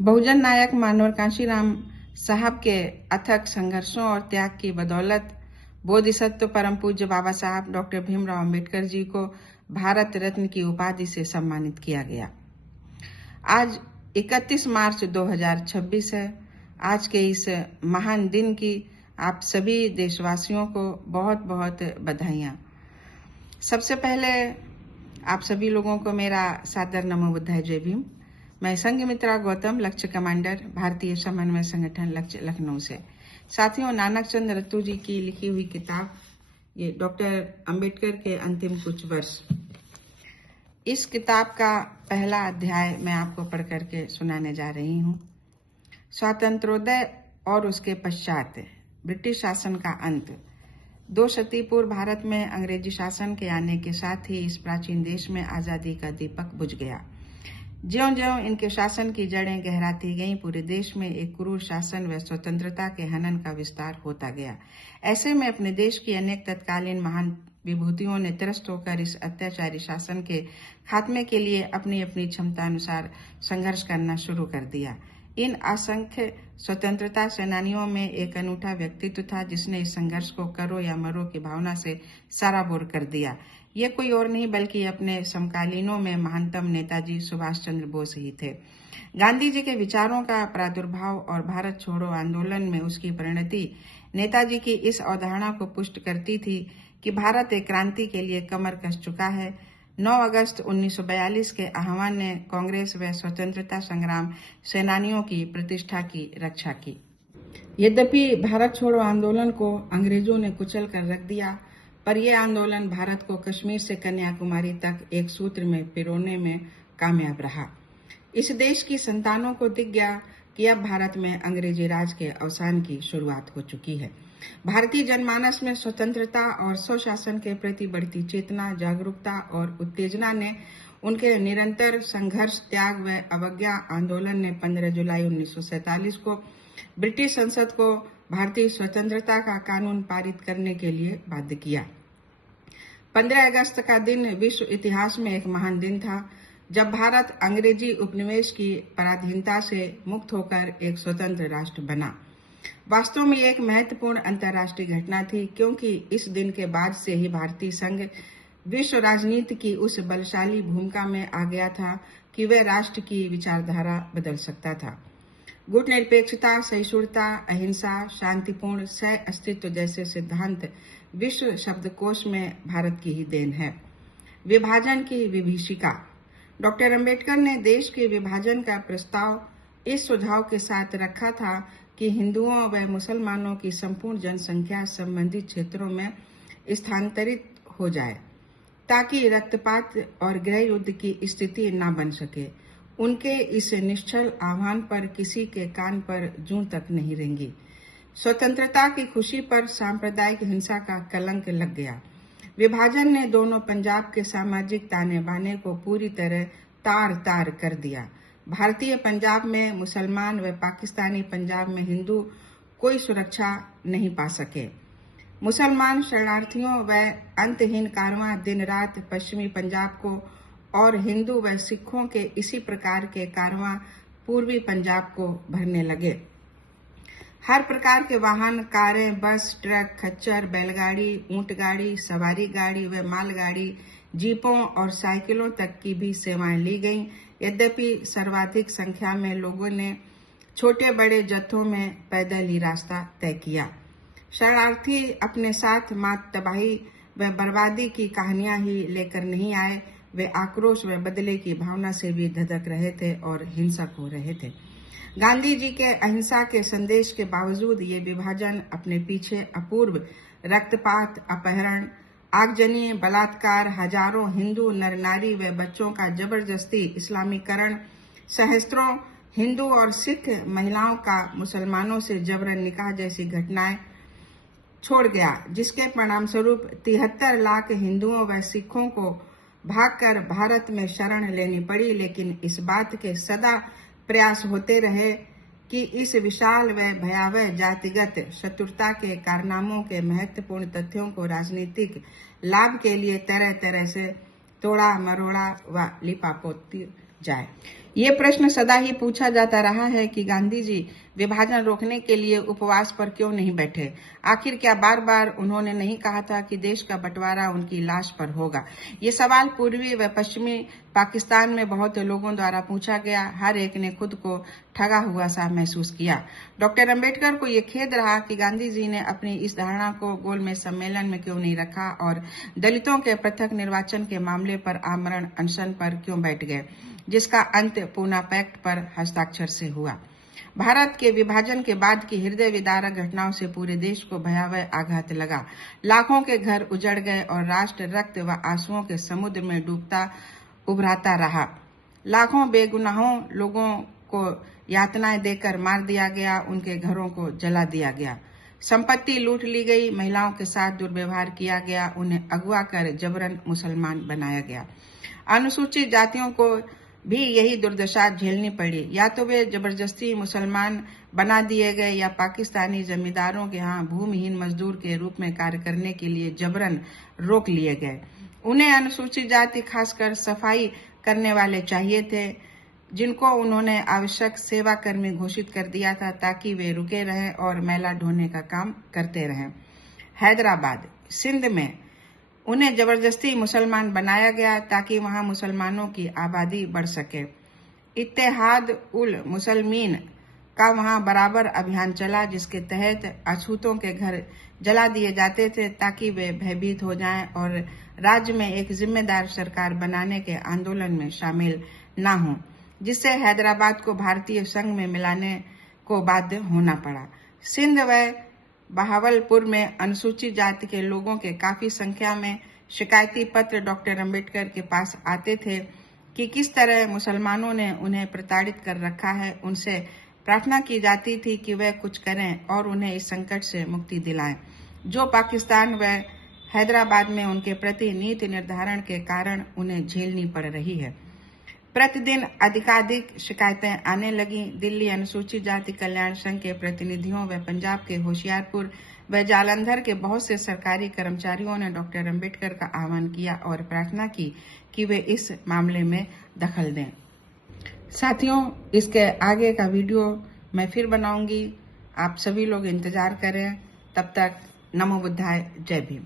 बहुजन नायक मानवर कांशीराम साहब के अथक संघर्षों और त्याग की बदौलत बोधिसत्व परम पूज्य बाबा साहब डॉक्टर भीमराव अंबेडकर जी को भारत रत्न की उपाधि से सम्मानित किया गया। आज 31 मार्च 2026 है। आज के इस महान दिन की आप सभी देशवासियों को बहुत बहुत बधाइयाँ। सबसे पहले आप सभी लोगों को मेरा सादर नमो बुद्धाय जय भीम। मैं संघमित्रा गौतम, लक्ष्य कमांडर, भारतीय समन्वय संगठन लक्ष्य लखनऊ से। साथियों, नानक चंद रत्तू जी की लिखी हुई किताब ये डॉक्टर अंबेडकर के अंतिम कुछ वर्ष, इस किताब का पहला अध्याय मैं आपको पढ़ करके सुनाने जा रही हूँ। स्वातंत्रोदय और उसके पश्चात ब्रिटिश शासन का अंत। 2 शती पूर्व भारत में अंग्रेजी शासन के आने के साथ ही इस प्राचीन देश में आजादी का दीपक बुझ गया। ज्यों-ज्यों इनके शासन की जड़ें गहराती गईं, पूरे देश में एक क्रूर शासन व स्वतंत्रता के हनन का विस्तार होता गया। ऐसे में अपने देश की अनेक तत्कालीन महान विभूतियों ने त्रस्त होकर इस अत्याचारी शासन के खात्मे के लिए अपनी अपनी क्षमता अनुसार संघर्ष करना शुरू कर दिया। इन असंख्य स्वतंत्रता सेनानियों में एक अनूठा व्यक्तित्व था जिसने इस संघर्ष को करो या मरो की भावना से सराबोर कर दिया। ये कोई और नहीं बल्कि अपने समकालीनों में महानतम नेताजी सुभाष चंद्र बोस ही थे। गांधी जी के विचारों का प्रादुर्भाव और भारत छोड़ो आंदोलन में उसकी परिणति नेताजी की इस अवधारणा को पुष्ट करती थी कि भारत एक क्रांति के लिए कमर कस चुका है। 9 अगस्त 1942 के आह्वान ने कांग्रेस व स्वतंत्रता संग्राम सेनानियों की प्रतिष्ठा की रक्षा की। यद्यपि भारत छोड़ो आंदोलन को अंग्रेजों ने कुचल कर रख दिया, पर यह आंदोलन भारत को कश्मीर से कन्याकुमारी तक एक सूत्र में पिरोने में कामयाब रहा। इस देश की संतानों को दिख गया कि अब भारत में अंग्रेजी राज के अवसान की शुरुआत हो चुकी है। भारतीय जनमानस में स्वतंत्रता और स्वशासन के प्रति बढ़ती चेतना, जागरूकता और उत्तेजना ने उनके निरंतर संघर्ष, त्याग व अवज्ञा आंदोलन ने 15 जुलाई 1947 को ब्रिटिश संसद को भारतीय स्वतंत्रता का कानून पारित करने के लिए बाध्य किया। 15 अगस्त का दिन विश्व इतिहास में एक महान दिन था, जब भारत अंग्रेजी उपनिवेश की पराधीनता से मुक्त होकर एक स्वतंत्र राष्ट्र बना। वास्तव में एक महत्वपूर्ण अंतर्राष्ट्रीय घटना थी, क्योंकि इस दिन के बाद से ही भारतीय संघ विश्व राजनीति की उस बलशाली भूमिका में आ गया था कि वह राष्ट्र की विचारधारा बदल सकता था। गुटनिरपेक्षता, सहिष्णुता, अहिंसा, शांतिपूर्ण सह अस्तित्व जैसे सिद्धांत विश्व शब्दकोश में भारत की ही देन है। विभाजन की विभीषिका। डॉक्टर अंबेडकर ने देश के विभाजन का प्रस्ताव इस सुझाव के साथ रखा था कि हिंदुओं व मुसलमानों की संपूर्ण जनसंख्या संबंधित क्षेत्रों में स्थानांतरित हो जाए, ताकि रक्तपात और गृह युद्ध की स्थिति न बन सके। उनके इस निश्चल आह्वान पर किसी के कान पर जूं तक नहीं रेंगी। स्वतंत्रता की खुशी पर सांप्रदायिक हिंसा का कलंक लग गया। विभाजन ने दोनों पंजाब के सामाजिक ताने बाने को पूरी तरह तार तार कर दिया। भारतीय पंजाब में मुसलमान व पाकिस्तानी पंजाब में हिंदू कोई सुरक्षा नहीं पा सके। मुसलमान शरणार्थियों व अंतहीन कारवां दिन रात पश्चिमी पंजाब को और हिंदू व सिखों के इसी प्रकार के कारवां पूर्वी पंजाब को भरने लगे। हर प्रकार के वाहन, कारें, बस, ट्रक, खच्चर, बैलगाड़ी, ऊंटगाड़ी, सवारी गाड़ी व मालगाड़ी, जीपों और साइकिलों तक की भी सेवाएं ली गईं। यद्यपि सर्वाधिक संख्या में लोगों ने छोटे बड़े जत्थों में पैदल ही रास्ता तय किया। शरणार्थी अपने साथ मात्र तबाही व बर्बादी की कहानियां ही लेकर नहीं आए, वे आक्रोश व बदले की भावना से भी धधक रहे थे और हिंसक हो रहे थे। गांधी जी के अहिंसा के संदेश के बावजूद ये विभाजन अपने पीछे अपूर्व रक्तपात, अपहरण, आगजनी, बलात्कार, हजारों हिंदू नर नारी व बच्चों का जबरदस्ती इस्लामीकरण, सहस्त्रों हिंदू और सिख महिलाओं का मुसलमानों से जबरन निकाह जैसी घटनाएं छोड़ गया, जिसके परिणाम स्वरूप 73 लाख हिंदुओं व सिखों को भागकर भारत में शरण लेनी पड़ी। लेकिन इस बात के सदा प्रयास होते रहे कि इस विशाल व भयावह जातिगत शत्रुता के कारनामों के महत्वपूर्ण तथ्यों को राजनीतिक लाभ के लिए तरह तरह से तोड़ा मरोड़ा व लिपापोती जाए। ये प्रश्न सदा ही पूछा जाता रहा है कि गांधी जी विभाजन रोकने के लिए उपवास पर क्यों नहीं बैठे। आखिर क्या बार बार उन्होंने नहीं कहा था कि देश का बंटवारा उनकी लाश पर होगा। ये सवाल पूर्वी व पश्चिमी पाकिस्तान में बहुत लोगों द्वारा पूछा गया। हर एक ने खुद को ठगा हुआ सा महसूस किया। डॉक्टर अम्बेडकर को ये खेद रहा कि गांधी जी ने अपनी इस धारणा को गोलमेज सम्मेलन में क्यों नहीं रखा और दलितों के पृथक निर्वाचन के मामले पर आमरण अनशन पर क्यों बैठ गए, जिसका अंत पूना पैक्ट पर हस्ताक्षर से हुआ। भारत के विभाजन के बाद की हृदय विदारक घटनाओं से पूरे देश को भयावह आघात लगा। लाखों के घर उजड़ गए और राष्ट्र रक्त व आंसुओं के समुद्र में डूबता उभराता रहा। लाखों बेगुनाहों लोगों को यातनाएं देकर मार दिया गया, उनके घरों को जला दिया गया, संपत्ति लूट ली गई, महिलाओं के साथ दुर्व्यवहार किया गया, उन्हें अगवा कर जबरन मुसलमान बनाया गया। अनुसूचित जातियों को भी यही दुर्दशा झेलनी पड़ी। या तो वे जबरदस्ती मुसलमान बना दिए गए या पाकिस्तानी जमींदारों के यहाँ भूमिहीन मजदूर के रूप में कार्य करने के लिए जबरन रोक लिए गए। उन्हें अनुसूचित जाति खासकर सफाई करने वाले चाहिए थे, जिनको उन्होंने आवश्यक सेवा कर्मी घोषित कर दिया था ताकि वे रुके रहें और मैला ढोने का काम करते रहें। हैदराबाद, सिंध में उन्हें जबरदस्ती मुसलमान बनाया गया ताकि वहां मुसलमानों की आबादी बढ़ सके। इत्तेहाद उल मुसलमीन का वहां बराबर अभियान चला, जिसके तहत अछूतों के घर जला दिए जाते थे ताकि वे भयभीत हो जाएं और राज्य में एक जिम्मेदार सरकार बनाने के आंदोलन में शामिल न हों, जिससे हैदराबाद को भारतीय संघ में मिलाने को बाध्य होना पड़ा। सिंध व बहावलपुर में अनुसूचित जाति के लोगों के काफी संख्या में शिकायती पत्र डॉक्टर अम्बेडकर के पास आते थे कि किस तरह मुसलमानों ने उन्हें प्रताड़ित कर रखा है। उनसे प्रार्थना की जाती थी कि वे कुछ करें और उन्हें इस संकट से मुक्ति दिलाएं, जो पाकिस्तान व हैदराबाद में उनके प्रति नीति निर्धारण के कारण उन्हें झेलनी पड़ रही है। प्रतिदिन अधिकाधिक शिकायतें आने लगी। दिल्ली अनुसूचित जाति कल्याण संघ के प्रतिनिधियों व पंजाब के होशियारपुर व जालंधर के बहुत से सरकारी कर्मचारियों ने डॉक्टर अम्बेडकर का आह्वान किया और प्रार्थना की कि वे इस मामले में दखल दें। साथियों, इसके आगे का वीडियो मैं फिर बनाऊंगी। आप सभी लोग इंतजार करें। तब तक नमो बुद्धाय, जय भीम।